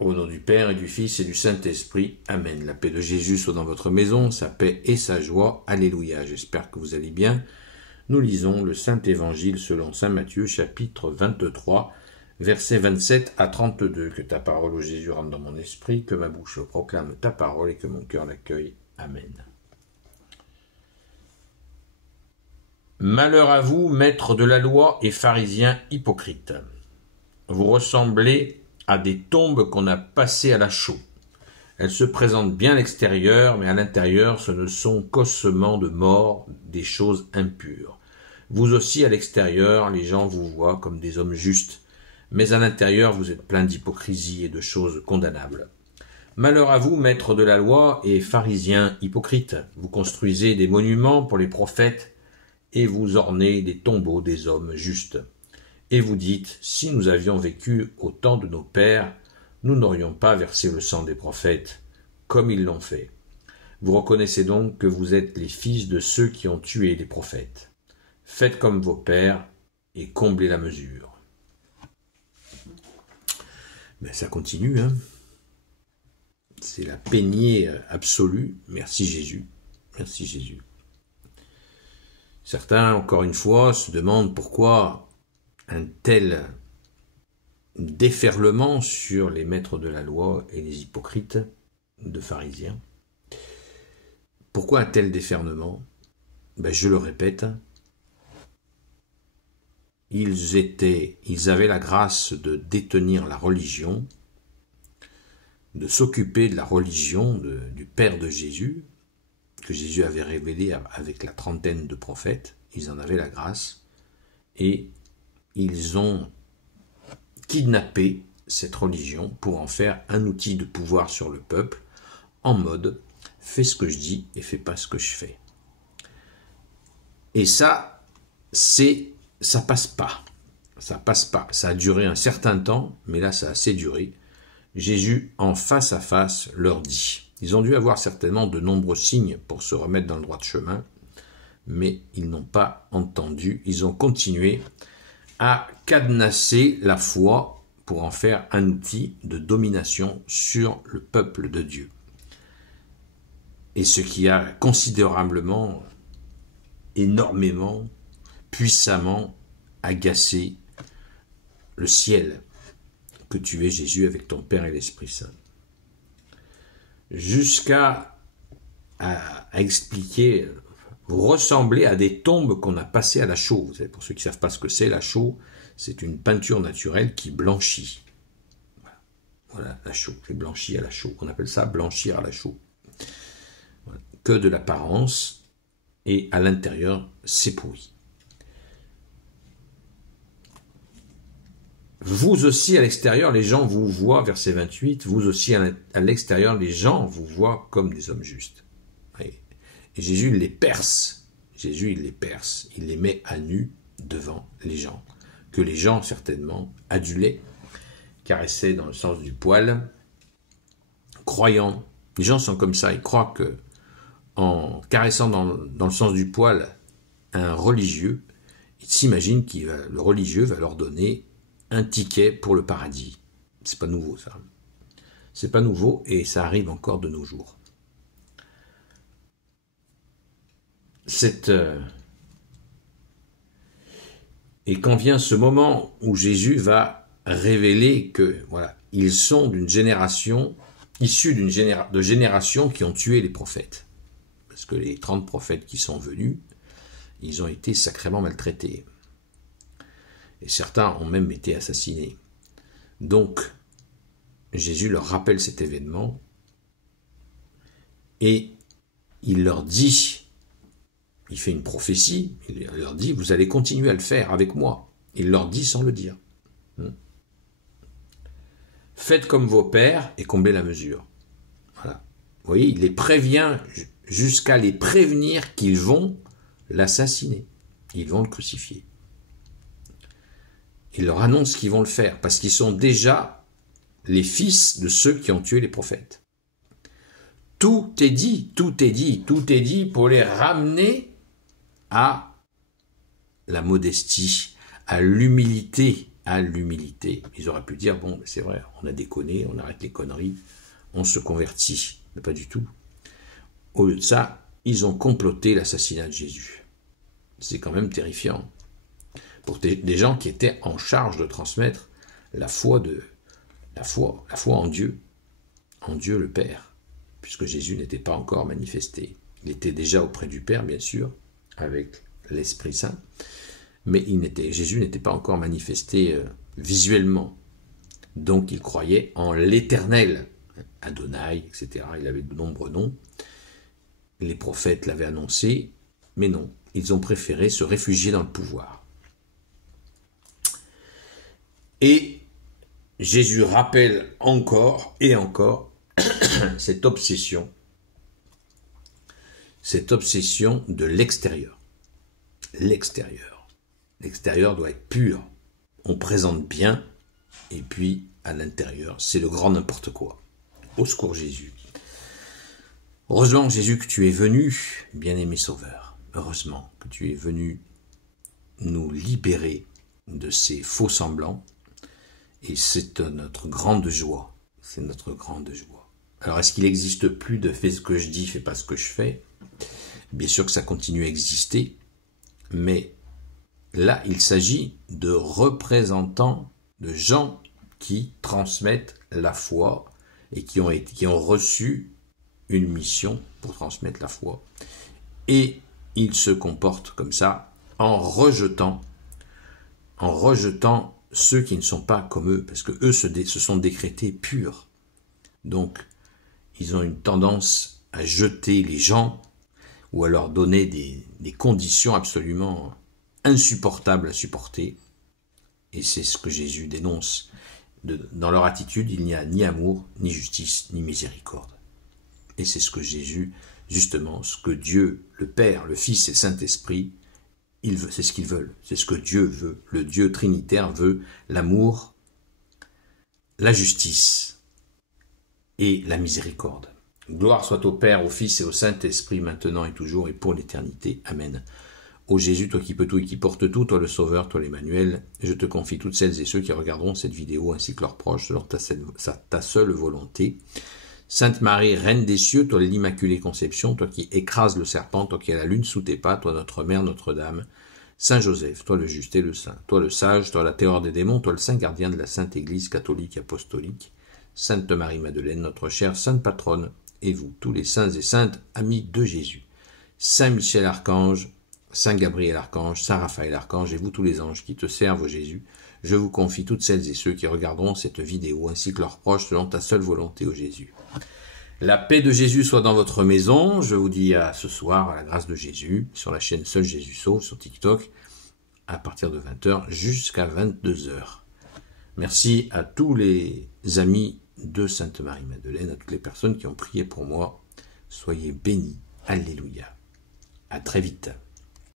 Au nom du Père et du Fils et du Saint-Esprit. Amen. La paix de Jésus soit dans votre maison, sa paix et sa joie. Alléluia. J'espère que vous allez bien. Nous lisons le Saint-Évangile selon saint Matthieu, chapitre 23, versets 27 à 32. Que ta parole, ô Jésus, rentre dans mon esprit, que ma bouche proclame ta parole et que mon cœur l'accueille. Amen. Malheur à vous, maîtres de la loi et pharisiens hypocrites. Vous ressemblez à des tombes qu'on a passées à la chaux. Elles se présentent bien à l'extérieur, mais à l'intérieur, ce ne sont qu'ossements de mort, des choses impures. Vous aussi, à l'extérieur, les gens vous voient comme des hommes justes, mais à l'intérieur, vous êtes plein d'hypocrisie et de choses condamnables. Malheur à vous, maîtres de la loi et pharisiens hypocrites. Vous construisez des monuments pour les prophètes et vous ornez des tombeaux des hommes justes. Et vous dites, si nous avions vécu au temps de nos pères, nous n'aurions pas versé le sang des prophètes, comme ils l'ont fait. Vous reconnaissez donc que vous êtes les fils de ceux qui ont tué les prophètes. Faites comme vos pères et comblez la mesure. Mais ça continue, hein. C'est la peignée absolue. Merci Jésus. Merci Jésus. Certains, encore une fois, se demandent pourquoi un tel déferlement sur les maîtres de la loi et les hypocrites de pharisiens. Pourquoi un tel déferlement? Je le répète, ils avaient la grâce de détenir la religion, de s'occuper de la religion du Père de Jésus, que Jésus avait révélé avec la trentaine de prophètes. Ils en avaient la grâce et ils ont kidnappé cette religion pour en faire un outil de pouvoir sur le peuple, en mode « fais ce que je dis et fais pas ce que je fais ». Et ça passe pas. Ça passe pas. Ça a duré un certain temps, mais là ça a assez duré. Jésus, en face à face, leur dit. Ils ont dû avoir certainement de nombreux signes pour se remettre dans le droit chemin, mais ils n'ont pas entendu. Ils ont continué à cadenasser la foi pour en faire un outil de domination sur le peuple de Dieu. Et ce qui a considérablement, énormément, puissamment agacé le ciel, que tu es Jésus avec ton Père et l'Esprit Saint. Jusqu'à expliquer, vous ressemblez à des tombes qu'on a passées à la chaux. Vous savez, pour ceux qui ne savent pas ce que c'est, la chaux, c'est une peinture naturelle qui blanchit. Voilà la chaux, c'est blanchi à la chaux. On appelle ça blanchir à la chaux. Voilà. Que de l'apparence, et à l'intérieur, c'est pourri. Vous aussi, à l'extérieur, les gens vous voient, verset 28, vous aussi, à l'extérieur, les gens vous voient comme des hommes justes. Et Jésus, il les perce. Jésus, il les perce. Il les met à nu devant les gens. Que les gens, certainement, adulaient, caressaient dans le sens du poil, croyant. Les gens sont comme ça. Ils croient que, en caressant dans le sens du poil un religieux, ils s'imaginent que le religieux va leur donner un ticket pour le paradis. C'est pas nouveau, ça. C'est pas nouveau et ça arrive encore de nos jours. Et quand vient ce moment où Jésus va révéler que, voilà, ils sont d'une génération, issus de générations qui ont tué les prophètes. Parce que les 30 prophètes qui sont venus, ils ont été sacrément maltraités. Et certains ont même été assassinés. Donc, Jésus leur rappelle cet événement et il leur dit, il fait une prophétie, il leur dit, vous allez continuer à le faire avec moi. Il leur dit sans le dire. Faites comme vos pères et comblez la mesure. Voilà. Vous voyez, il les prévient jusqu'à les prévenir qu'ils vont l'assassiner. Ils vont le crucifier. Il leur annonce qu'ils vont le faire, parce qu'ils sont déjà les fils de ceux qui ont tué les prophètes. Tout est dit pour les ramener à la modestie, à l'humilité, à l'humilité. Ils auraient pu dire, bon, c'est vrai, on a déconné, on arrête les conneries, on se convertit. Mais pas du tout. Au lieu de ça, ils ont comploté l'assassinat de Jésus. C'est quand même terrifiant. Pour des gens qui étaient en charge de transmettre la foi en Dieu le Père, puisque Jésus n'était pas encore manifesté. Il était déjà auprès du Père, bien sûr, avec l'Esprit Saint, mais Jésus n'était pas encore manifesté visuellement. Donc il croyait en l'Éternel, Adonai, etc. Il avait de nombreux noms. Les prophètes l'avaient annoncé, mais non, ils ont préféré se réfugier dans le pouvoir. Et Jésus rappelle encore et encore cette obsession de l'extérieur. L'extérieur doit être pur. On présente bien, et puis à l'intérieur, c'est le grand n'importe quoi. Au secours Jésus. Heureusement Jésus que tu es venu, bien-aimé Sauveur. Heureusement que tu es venu nous libérer de ces faux semblants. Et c'est notre grande joie. C'est notre grande joie. Alors, est-ce qu'il n'existe plus de fais ce que je dis, fais pas ce que je fais? Bien sûr que ça continue à exister, mais là, il s'agit de représentants, de gens qui transmettent la foi et qui ont reçu une mission pour transmettre la foi. Et ils se comportent comme ça en rejetant ceux qui ne sont pas comme eux, parce que eux se sont décrétés purs. Donc, ils ont une tendance à jeter les gens ou à leur donner des conditions absolument insupportables à supporter. Et c'est ce que Jésus dénonce. Dans leur attitude, il n'y a ni amour, ni justice, ni miséricorde. Et c'est ce que Jésus, justement, ce que Dieu, le Père, le Fils et Saint-Esprit, c'est ce qu'ils veulent, c'est ce que Dieu veut. Le Dieu trinitaire veut l'amour, la justice et la miséricorde. Gloire soit au Père, au Fils et au Saint-Esprit, maintenant et toujours et pour l'éternité. Amen. Ô Jésus, toi qui peux tout et qui portes tout, toi le Sauveur, toi l'Emmanuel, je te confie toutes celles et ceux qui regarderont cette vidéo ainsi que leurs proches selon ta seule volonté. Sainte Marie, Reine des cieux, toi l'Immaculée Conception, toi qui écrases le serpent, toi qui as la lune sous tes pas, toi notre Mère Notre-Dame, Saint Joseph, toi le juste et le saint, toi le sage, toi la terreur des démons, toi le saint gardien de la Sainte Église catholique apostolique, Sainte Marie-Madeleine, notre chère Sainte Patronne, et vous, tous les saints et saintes, amis de Jésus, Saint Michel Archange, Saint Gabriel Archange, Saint Raphaël Archange, et vous tous les anges qui te servent, Jésus, je vous confie toutes celles et ceux qui regarderont cette vidéo, ainsi que leurs proches, selon ta seule volonté, ô Jésus. La paix de Jésus soit dans votre maison. Je vous dis à ce soir, à la grâce de Jésus, sur la chaîne Seul Jésus Sauve, sur TikTok, à partir de 20h jusqu'à 22h. Merci à tous les amis de Sainte Marie-Madeleine, à toutes les personnes qui ont prié pour moi. Soyez bénis. Alléluia. À très vite.